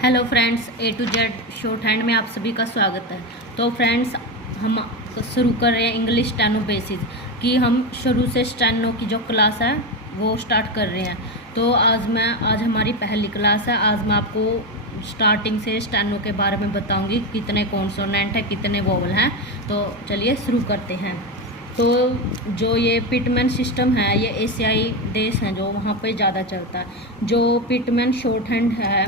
Hello friends, A to Z short hand में आप सभी का स्वागत है। तो फ्रेंड्स, हम शुरू कर रहे हैं इंग्लिश स्टेनो बेसिस की। हम शुरू से स्टेनो की जो क्लास है वो स्टार्ट कर रहे हैं। तो आज हमारी पहली क्लास है। आज मैं आपको स्टार्टिंग से स्टेनो के बारे में बताऊंगी, कितने कॉन्सोनेंट है, कितने वोवल हैं। तो चलिए शुरू करते हैं। तो जो ये पिटमैन सिस्टम है, ये एशियाई देश हैं जो वहाँ पे ज़्यादा चलता है। जो पिटमैन शॉर्ट हैंड है,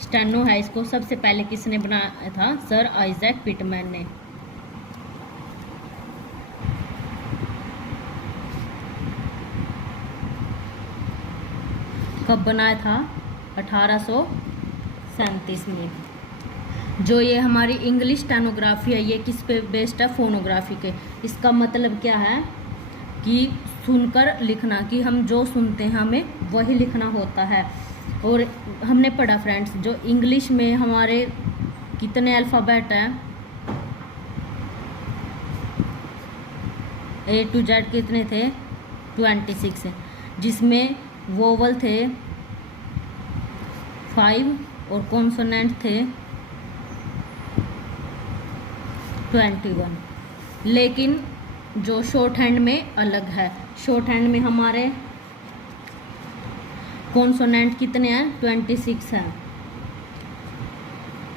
स्टेनो है, इसको सबसे पहले किसने बनाया था? सर आइजैक पिटमैन ने। कब बनाया था? 1837 में। जो ये हमारी इंग्लिश स्टेनोग्राफी है, ये किस पे बेस्ड है? फोनोग्राफी के। इसका मतलब क्या है कि सुनकर लिखना, कि हम जो सुनते हैं हमें वही लिखना होता है। और हमने पढ़ा फ्रेंड्स, जो इंग्लिश में हमारे कितने अल्फ़ाबेट हैं? ए टू जेड कितने थे? 26, जिसमें वोवल थे 5 और कॉन्सोनेंट थे 21। लेकिन जो शॉर्ट हैंड में अलग है। शॉर्ट हैंड में हमारे कॉन्सोनेंट कितने हैं? 26 हैं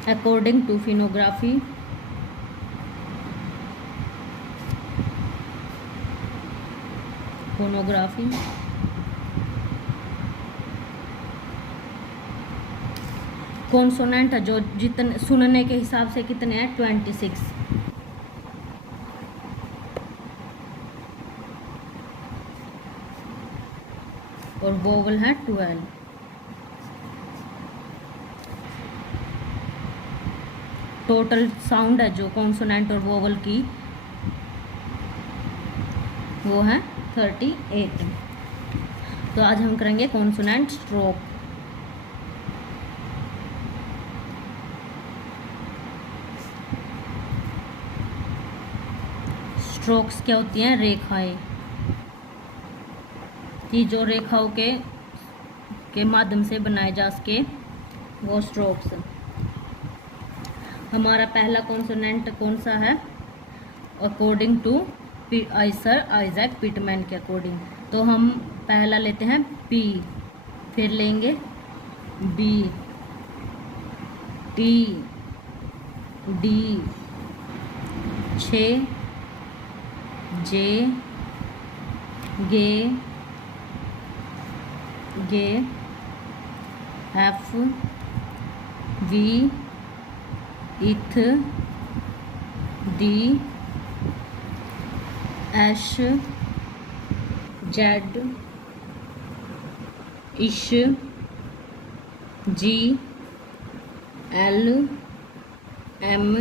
अकॉर्डिंग टू फोनोग्राफी। कॉन्सोनेंट जो जितने सुनने के हिसाब से कितने हैं? 26। और वोवल है 12। टोटल साउंड है जो कॉन्सोनेंट और वोवल की, वो है 38। तो आज हम करेंगे कॉन्सोनेंट स्ट्रोक। स्ट्रोक्स क्या होती हैं? रेखाएं, कि जो रेखाओं के माध्यम से बनाए जा सके, वो स्ट्रोक्स। हमारा पहला कॉन्सोनेंट कौन सा है? According to sir Isaac Pitman के अकॉर्डिंग। तो हम पहला लेते हैं पी, फिर लेंगे B, T, D, 6, J, gay, F, V, ith, D, ess, Z, ish, G, L, M,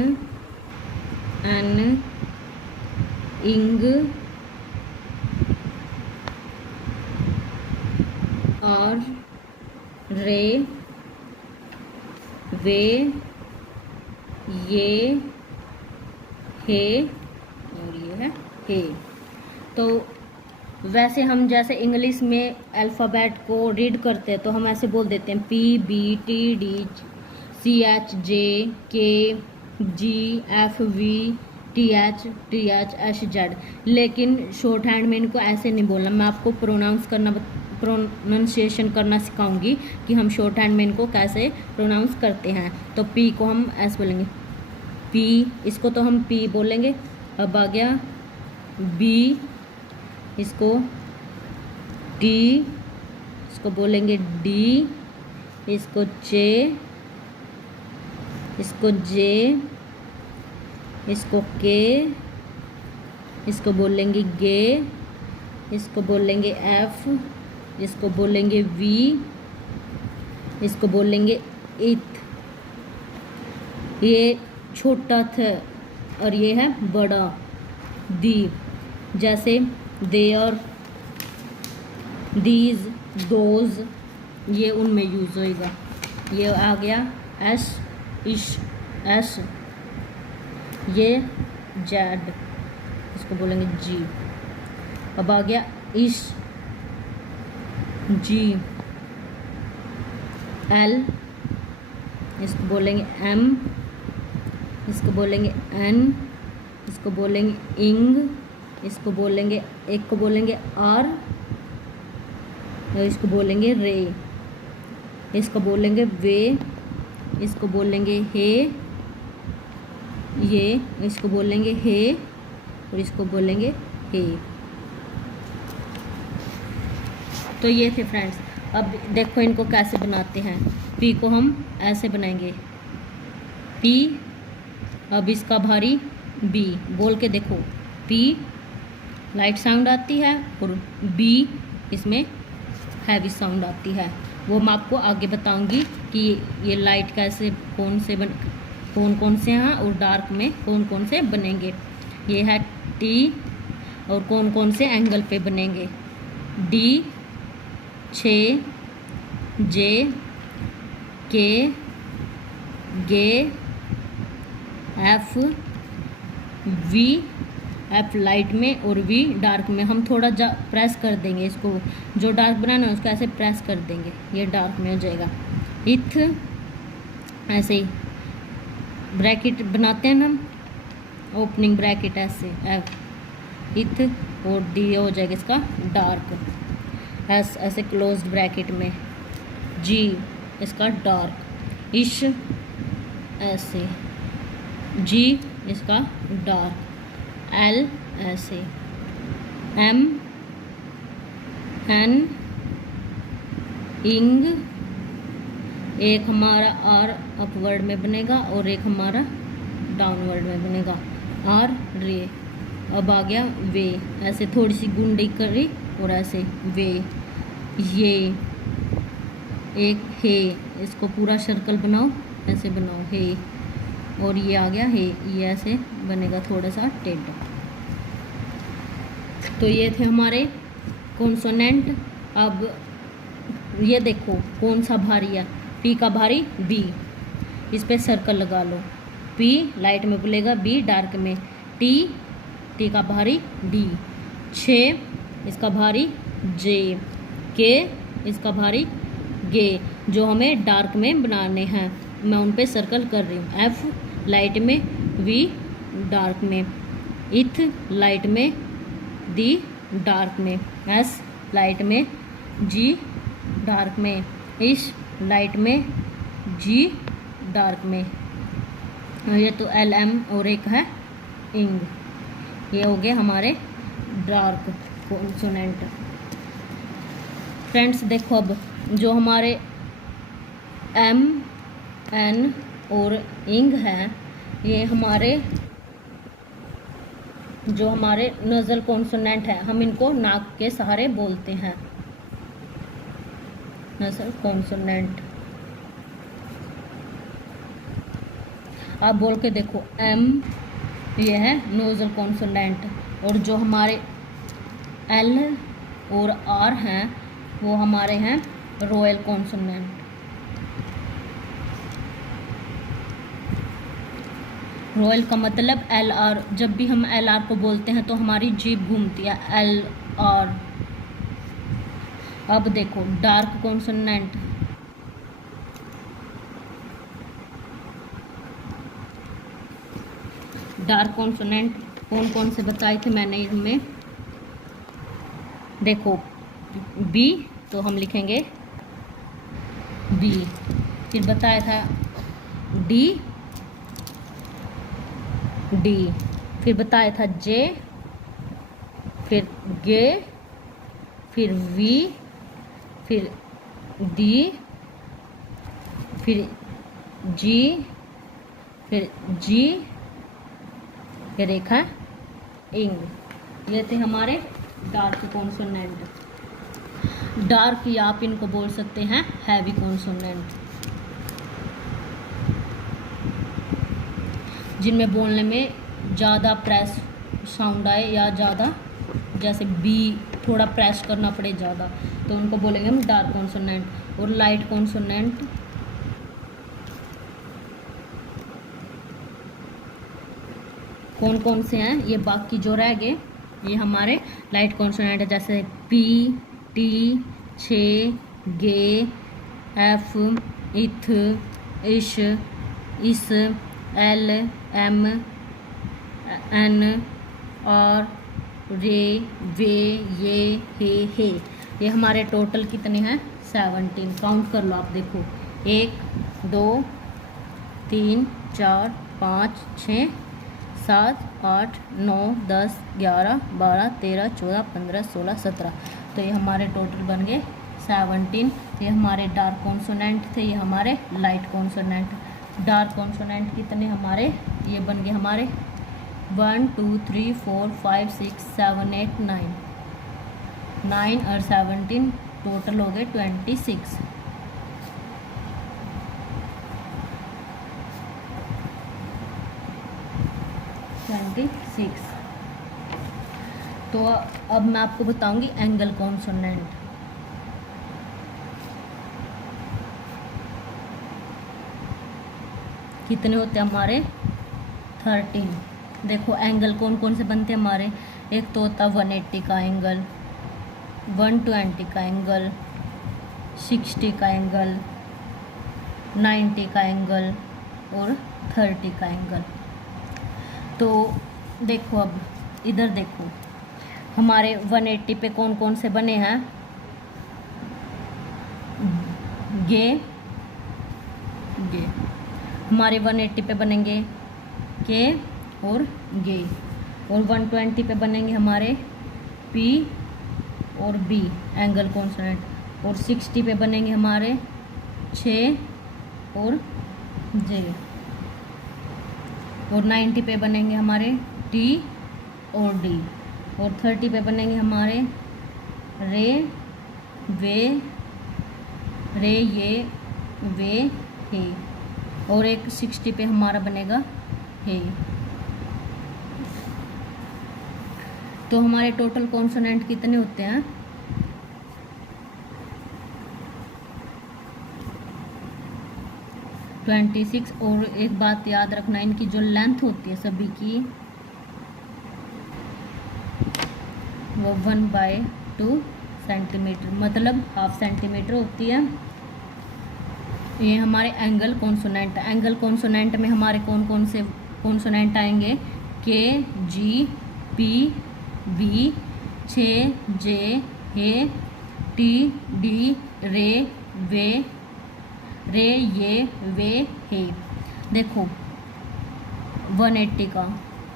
N, ing, R, ray, way, ये, हे, और ये है हे। तो वैसे हम जैसे इंग्लिश में अल्फ़ाबेट को रीड करते हैं तो हम ऐसे बोल देते हैं P, B, T, D, C, H, J, K, G, F, V, T, H, H, Z. लेकिन शॉर्ट हैंड में इनको ऐसे नहीं बोलना। मैं आपको प्रोनाउंसिएशन करना सिखाऊंगी कि हम शॉर्ट हैंड में इनको कैसे प्रोनाउंस करते हैं। तो पी को हम ऐसे बोलेंगे पी, इसको तो हम पी बोलेंगे। अब आ गया बी, इसको टी, इसको बोलेंगे डी, इसको चे, इसको जे, इसको के, इसको बोलेंगे गे, इसको बोलेंगे एफ, इसको बोलेंगे वी, इसको बोलेंगे इथ। ये छोटा थ और ये है बड़ा दी। जैसे देयर, दीज, दोज, ये उनमें यूज होएगा। ये आ गया एस, इश, एस, ये जेड, इसको बोलेंगे जी। अब आ गया इश, जी, एल, इसको बोलेंगे एम, इसको बोलेंगे एन, इसको बोलेंगे इंग, इसको बोलेंगे, एक को बोलेंगे आर, और इसको बोलेंगे रे, इसको बोलेंगे वे, इसको बोलेंगे हे, ये, इसको बोलेंगे हे, और इसको बोलेंगे हे। तो ये थे फ्रेंड्स। अब देखो इनको कैसे बनाते हैं। पी को हम ऐसे बनाएंगे, पी। अब इसका भारी बी, बोल के देखो, पी लाइट साउंड आती है और बी इसमें हैवी साउंड आती है। वो मैं आपको आगे बताऊंगी कि ये लाइट कैसे कौन कौन से हैं और डार्क में कौन कौन से बनेंगे। ये है टी और कौन कौन से एंगल पे बनेंगे, डी, 6, जे, के, गे, एफ, वी, एफ लाइट में और वी डार्क में। हम थोड़ा प्रेस कर देंगे इसको, जो डार्क बनाना है उसको ऐसे प्रेस कर देंगे, ये डार्क में हो जाएगा। इथ ऐसे ही ब्रैकेट बनाते हैं हम, ओपनिंग ब्रैकेट ऐसे एफ इथ, और डी हो जाएगा इसका डार्क, एस ऐसे क्लोज्ड ब्रैकेट में, जी इसका डार्क, इश ऐसे, जी इसका डार्क, एल ऐसे, एम, एन, इंग, एक हमारा आर अपवर्ड में बनेगा और एक हमारा डाउनवर्ड में बनेगा, आर रे। अब आ गया वे, ऐसे थोड़ी सी गुंडी करी और ऐसे वे, ये एक हे, इसको पूरा सर्कल बनाओ, ऐसे बनाओ हे, और ये आ गया हे, ये ऐसे बनेगा थोड़ा सा टेढ़ा। तो ये थे हमारे कॉन्सोनेंट। अब ये देखो कौन सा भारी है, पी का भारी बी, इस पे सर्कल लगा लो, पी लाइट में बोलेगा, बी डार्क में, टी, टी का भारी डी, 6 इसका भारी जे, के इसका भारी गे, जो हमें डार्क में बनाने हैं, मैं उन पे सर्कल कर रही हूँ। एफ लाइट में, वी डार्क में, इथ लाइट में, डी डार्क में, एस लाइट में, जी डार्क में, इस लाइट में, जी डार्क में। ये तो एल एम और एक है इंग। ये हो गए हमारे डार्क कॉन्सोनेंट। फ्रेंड्स देखो अब जो हमारे एम, एन और इंग है, ये हमारे जो हमारे नज़ल कॉन्सोनेंट है, हम इनको नाक के सहारे बोलते हैं, नज़ल कॉन्सोनेंट। आप बोल के देखो, एम ये है नोजल कॉन्सोनेंट, और जो हमारे एल और आर हैं वो हमारे हैं रॉयल कॉन्सोनेंट। रॉयल का मतलब एल आर, जब भी हम एल आर को बोलते हैं तो हमारी जीभ घूमती है, एल आर। अब देखो डार्क कॉन्सोनेंट, डार्क कॉन्सोनेंट कौन कौन से बताए थे मैंने इनमें, देखो बी तो हम लिखेंगे बी, फिर बताया था डी, डी, फिर बताया था जे, फिर गे, फिर वी, फिर डी, फिर जी, फिर जी, फिर एक है इंग। ये थे हमारे डार्क कॉन्सोनेंट। डार्क या आप इनको बोल सकते हैं हैवी कॉन्सोनेंट, जिनमें बोलने में ज़्यादा प्रेस साउंड आए या ज़्यादा जैसे बी थोड़ा प्रेस करना पड़े ज़्यादा, तो उनको बोलेंगे हम डार्क कॉन्सोनेंट। और लाइट कॉन्सोनेंट कौन कौन से हैं, ये बाकी जो रह गए ये हमारे लाइट कॉन्सोनेंट है, जैसे पी, टी, छे, गे, एफ, इथ, इश, इस, एल, एम, एन, और, रे, वे, ये, हे। ये हमारे टोटल कितने हैं? 17। काउंट कर लो आप, देखो 1 2 3 4 5 6 7 8 9 10 11 12 13 14 15 16 17। तो ये हमारे टोटल बन गए 17। ये हमारे डार्क कॉन्सोनेंट थे, ये हमारे लाइट कॉन्सोनेंट। डार्क कॉन्सोनेंट कितने हमारे? ये बन गए हमारे 1 2 3 4 5 6 7 8 9 और 17 टोटल हो गए 26। तो अब मैं आपको बताऊंगी एंगल कॉन्सोनेंट। कितने होते हैं हमारे? 13। देखो एंगल कौन कौन से बनते हैं हमारे? एक तो होता 180 का एंगल, 120 का एंगल, 60 का एंगल, 90 का एंगल और 30 का एंगल। तो देखो अब इधर देखो हमारे 180 पे कौन कौन से बने हैं? गे, गे हमारे 180 पे बनेंगे के और गे। और 120 पे बनेंगे हमारे पी और बी एंगल कॉन्सोनेंट। और 60 पे बनेंगे हमारे 6 और जे। और 90 पे बनेंगे हमारे टी और डी। और 30 पे बनेंगे हमारे रे, वे, रे, ये, वे, हे। और एक 60 पे हमारा बनेगा हे। तो हमारे टोटल कॉन्सोनेंट कितने होते हैं? 26। और एक बात याद रखना, इनकी जो लेंथ होती है सभी की वो 1/2 सेंटीमीटर, मतलब ½ सेंटीमीटर होती है। ये हमारे एंगल कॉन्सोनेंट। एंगल कॉन्सोनेंट में हमारे कौन कौन से कॉन्सोनेंट आएंगे? के, जी, पी, बी, छे, जे, हे, टी, डी, रे, वे, रे, ये, वे, हे। देखो 180 का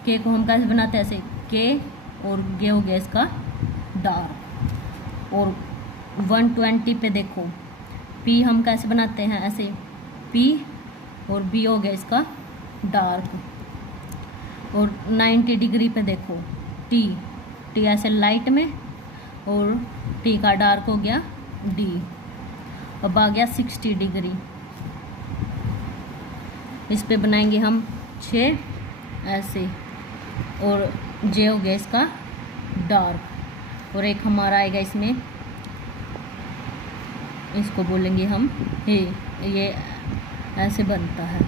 के को हम कैसे बनाते हैं? ऐसे के और गे हो गया इसका डार्क। और 120 पे देखो पी हम कैसे बनाते हैं? ऐसे पी और बी हो गया इसका डार्क। और 90 डिग्री पे देखो टी, टी ऐसे लाइट में और टी का डार्क हो गया डी। अब आ गया 60 डिग्री, इस पे बनाएंगे हम 6 ऐसे। और जे हो गया इसका डार्क। और एक हमारा आएगा इसमें, इसको बोलेंगे हम हे। ये ऐसे बनता है।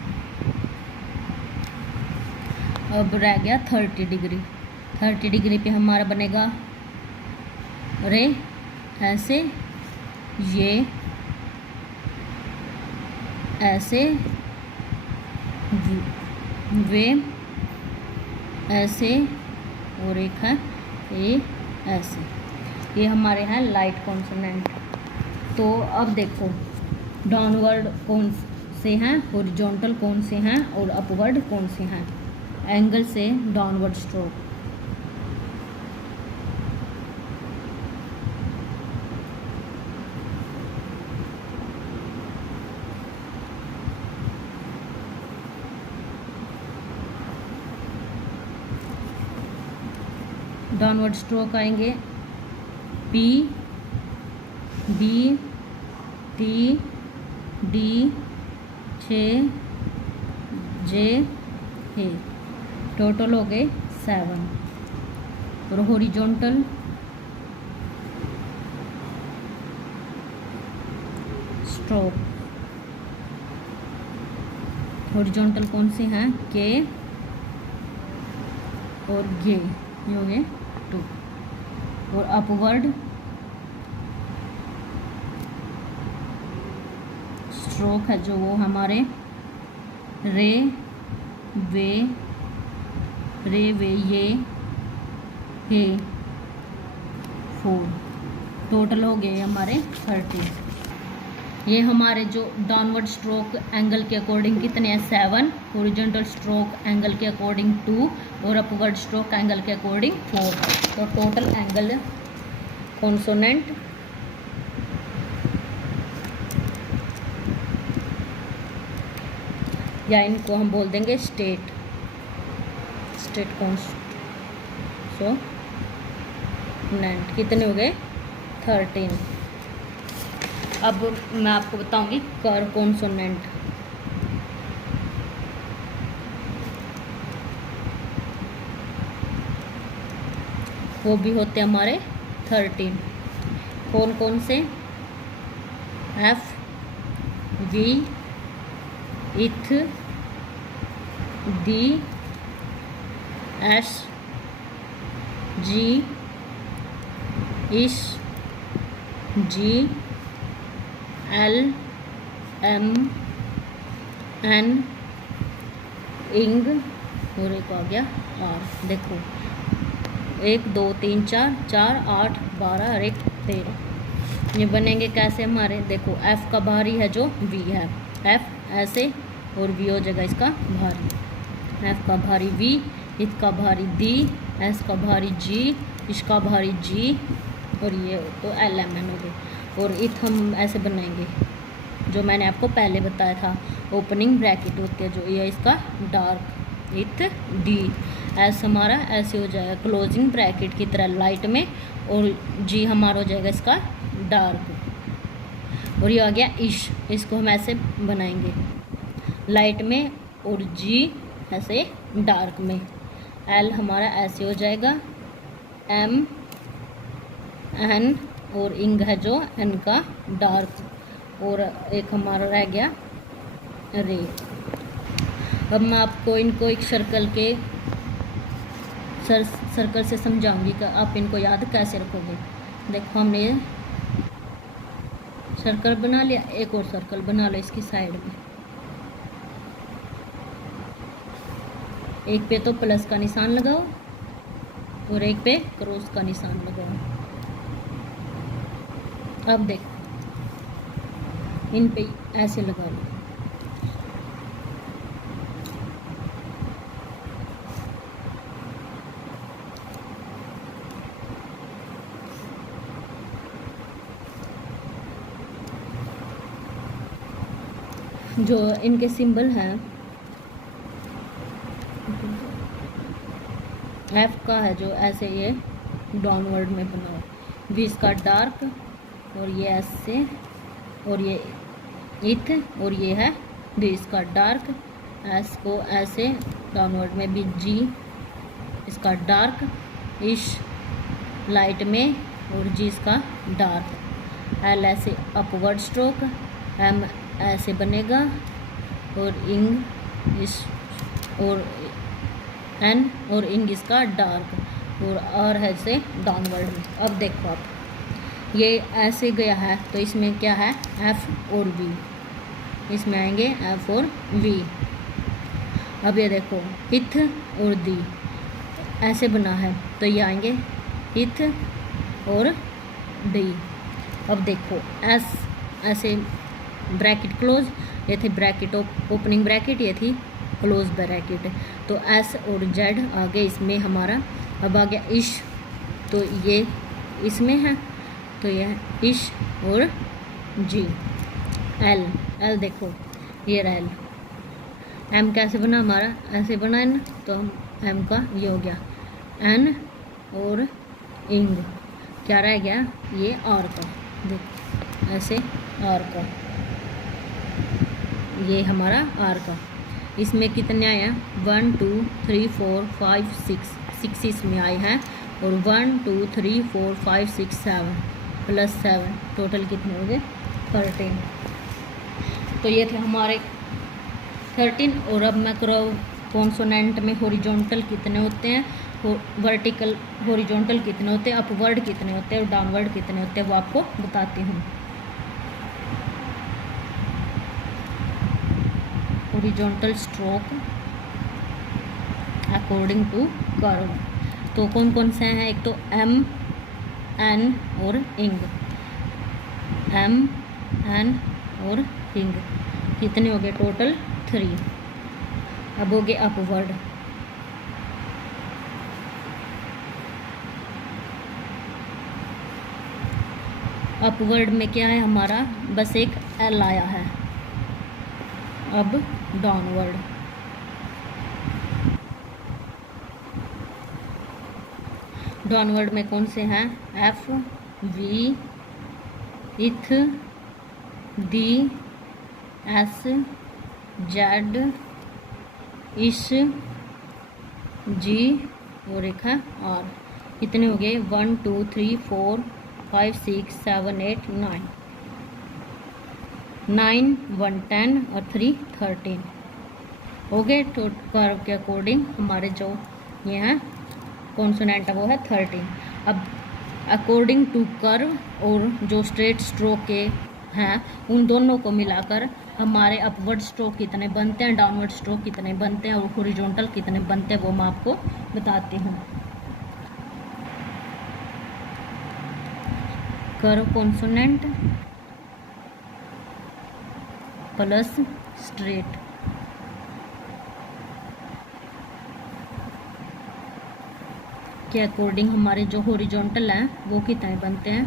अब रह गया 30 डिग्री। 30 डिग्री पे हमारा बनेगा रे ऐसे, ये ऐसे, वे ऐसे, और एक है ये ऐसे। ये हमारे हैं लाइट कॉन्सोनेंट। तो अब देखो डाउनवर्ड कौन से हैं, हॉरिजॉन्टल कौन से हैं और अपवर्ड कौन से हैं। एंगल से डाउनवर्ड स्ट्रोक। डाउनवर्ड स्ट्रोक आएंगे पी, बी, टी, डी, छे, जे, हे। टोटल हो गए 7। और हॉरिजॉन्टल स्ट्रोक, हॉरिजॉन्टल कौन से हैं? के और गे, ये हो गए 2। और अपवर्ड स्ट्रोक है जो वो हमारे रे वे ये हे 4। टोटल हो गए हमारे 30। ये हमारे जो डाउनवर्ड स्ट्रोक एंगल के अकॉर्डिंग कितने हैं 7, हॉरिजॉन्टल स्ट्रोक एंगल के अकॉर्डिंग 2 और अपवर्ड स्ट्रोक एंगल के अकॉर्डिंग 4। तो टोटल एंगल कॉन्सोनेंट या इनको हम बोल देंगे स्टेट कॉन्सोनेंट कितने हो गए 13। अब मैं आपको बताऊंगी कर कॉन्सोनेंट। वो भी होते हैं हमारे 13। कौन कौन से? एफ, वी, इथ, दी, एस, जी, इस, जी, एल, एम, एन, इंग और एक आ गया आर। देखो 1 2 3 4 4 8 12 और 1 13। ये बनेंगे कैसे हमारे? देखो एफ का भारी है जो वी है, एफ ऐसे और वी हो जाएगा इसका भारी। एफ का भारी वी, इसका भारी डी, एस का भारी जी, इसका भारी जी और ये तो एल एम एन हो गए। और इथ हम ऐसे बनाएंगे जो मैंने आपको पहले बताया था, ओपनिंग ब्रैकेट होती है जो ये इसका डार्क इथ डी। एस हमारा ऐसे हो जाएगा क्लोजिंग ब्रैकेट की तरह लाइट में, और जी हमारा हो जाएगा इसका डार्क। और ये आ गया इश, इसको हम ऐसे बनाएंगे लाइट में और जी ऐसे डार्क में। एल हमारा ऐसे हो जाएगा एम एन और इंग है जो एन का डार्क, और एक हमारा रह गया रे। अब मैं आपको इनको एक सर्कल से समझाऊंगी कि आप इनको याद कैसे रखोगे। देखो हमने ये सर्कल बना लिया, एक और सर्कल बना लो इसकी साइड में। एक पे तो प्लस का निशान लगाओ और एक पे क्रॉस का निशान लगाओ। अब देखो इन पे ऐसे लगा लो। जो इनके सिंबल हैं, एफ का है जो ऐसे ये डाउनवर्ड में बनाओ, वी इसका डार्क और ये ऐसे, और ये इथ और ये है डी इसका डार्क। एस को ऐसे डाउनवर्ड में भी जी इसका डार्क, इश लाइट में और जी इसका डार्क। एल ऐसे अपवर्ड स्ट्रोक, एम ऐसे बनेगा और इंग इस और एन और इंग इसका डार्क, और आर है से डाउनवर्ड में। अब देखो आप ये ऐसे गया है तो इसमें क्या है एफ और वी, इसमें आएंगे एफ और वी। अब ये देखो इथ और दी ऐसे बना है तो ये आएंगे इथ और डी। अब देखो एस ऐसे ब्रैकेट क्लोज, ये थी ब्रैकेट ओपनिंग ब्रैकेट, ये थी क्लोज ब्रैकेट, तो एस और जेड आ गए इसमें हमारा। अब आ गया इश, तो ये इसमें है तो ये इश और जी। एल, एल देखो ये रहा एल। एम कैसे बना हमारा? ऐसे बना एन, तो हम एम का ये हो गया एन और इंग, क्या रह गया ये आर का। देखो ऐसे आर का, ये हमारा आर का। इसमें कितने आए हैं 1 2 3 4 5 6 इसमें आए हैं, और 1 2 3 4 5 6 7 प्लस 7 टोटल कितने हो गए 13। तो ये थे हमारे 13। और अब मैं कॉन्सोनेंट में हॉरिजॉन्टल कितने होते हैं, वर्टिकल हॉरिजॉन्टल कितने होते हैं, अपवर्ड कितने होते हैं और डाउनवर्ड कितने होते हैं वो आपको बताती हूँ। Horizontal stroke according to curve. तो कौन कौन से हैं? एक तो एम, एन और इंग। एम, एन और इंग कितने हो गए? टोटल 3। अब हो गए अपवर्ड। अपवर्ड में क्या है हमारा? बस एक एल आया है। अब डाउनवर्ड। डाउनवर्ड में कौन से हैं? F, V, ith, D, S, Z, इस, जी और एक है आर। कितने हो गए? 1 2 3 4 5 6 7 8 9 9 1 10 और 3 13 हो गए। तो कर्व के अकॉर्डिंग हमारे जो ये हैं कॉन्सोनेंट है वो है 13। अब अकॉर्डिंग टू कर्व और जो स्ट्रेट स्ट्रोक के हैं उन दोनों को मिलाकर हमारे अपवर्ड स्ट्रोक कितने बनते हैं, डाउनवर्ड स्ट्रोक कितने बनते हैं और हॉरिजॉन्टल कितने बनते हैं वो मैं आपको बताती हूँ। कर्व कॉन्सोनेंट प्लस स्ट्रेट के अकॉर्डिंग हमारे जो हॉरिजॉन्टल हैं वो कितने बनते हैं।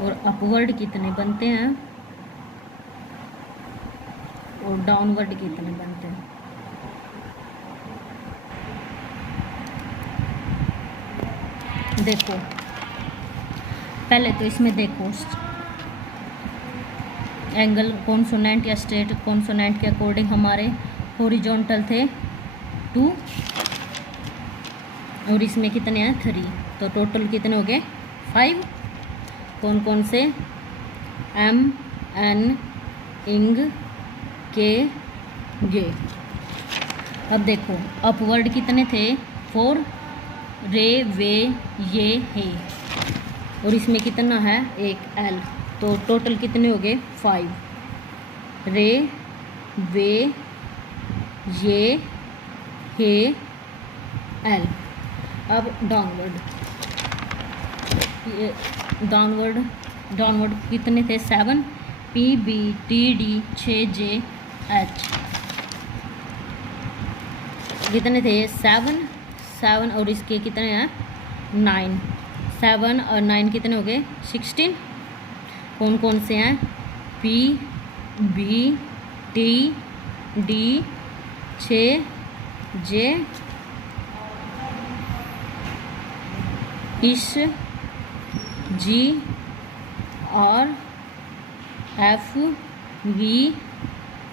और अपवर्ड कितने बनते हैं और डाउनवर्ड कितने बनते हैं। देखो पहले तो इसमें देखो एंगल कॉन्सोनेंट या स्ट्रेट कॉन्सोनेंट के अकॉर्डिंग हमारे हॉरिजॉन्टल थे 2 और इसमें कितने हैं 3। तो टोटल कितने हो गए 5। कौन कौन से? एम, एन, इंग, के, गे। अब देखो अपवर्ड कितने थे 4, रे, वे, ये, हे और इसमें कितना है एक एल। तो टोटल कितने हो गए 5। रे, वे, ये, हे, एल। अब डाउनवर्ड। ये डाउनवर्ड कितने थे 7, पी, बी, टी, डी, 6, जे, एच कितने थे 7 और इसके कितने हैं 9। 7 और 9 कितने हो गए 16। कौन कौन से हैं? पी, बी, टी, डी, 6, जे, इस, जी, और F, V,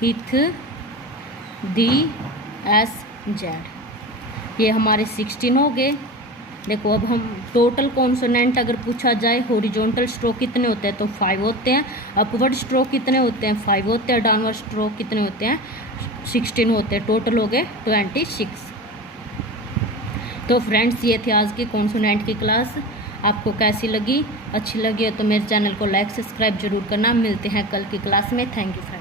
ith, D, S, Z. ये हमारे 16 हो गए। देखो अब हम टोटल कॉन्सोनेंट अगर पूछा जाए हॉरिजॉन्टल स्ट्रोक कितने होते हैं तो 5 होते हैं। अपवर्ड स्ट्रोक कितने होते हैं 5 होते हैं। डाउनवर्ड स्ट्रोक कितने होते हैं 16 होते हैं। टोटल हो गए 26। तो फ्रेंड्स ये थी आज की कॉन्सोनेंट की क्लास। आपको कैसी लगी? अच्छी लगी हो तो मेरे चैनल को लाइक सब्सक्राइब जरूर करना। मिलते हैं कल की क्लास में। Thank you friends.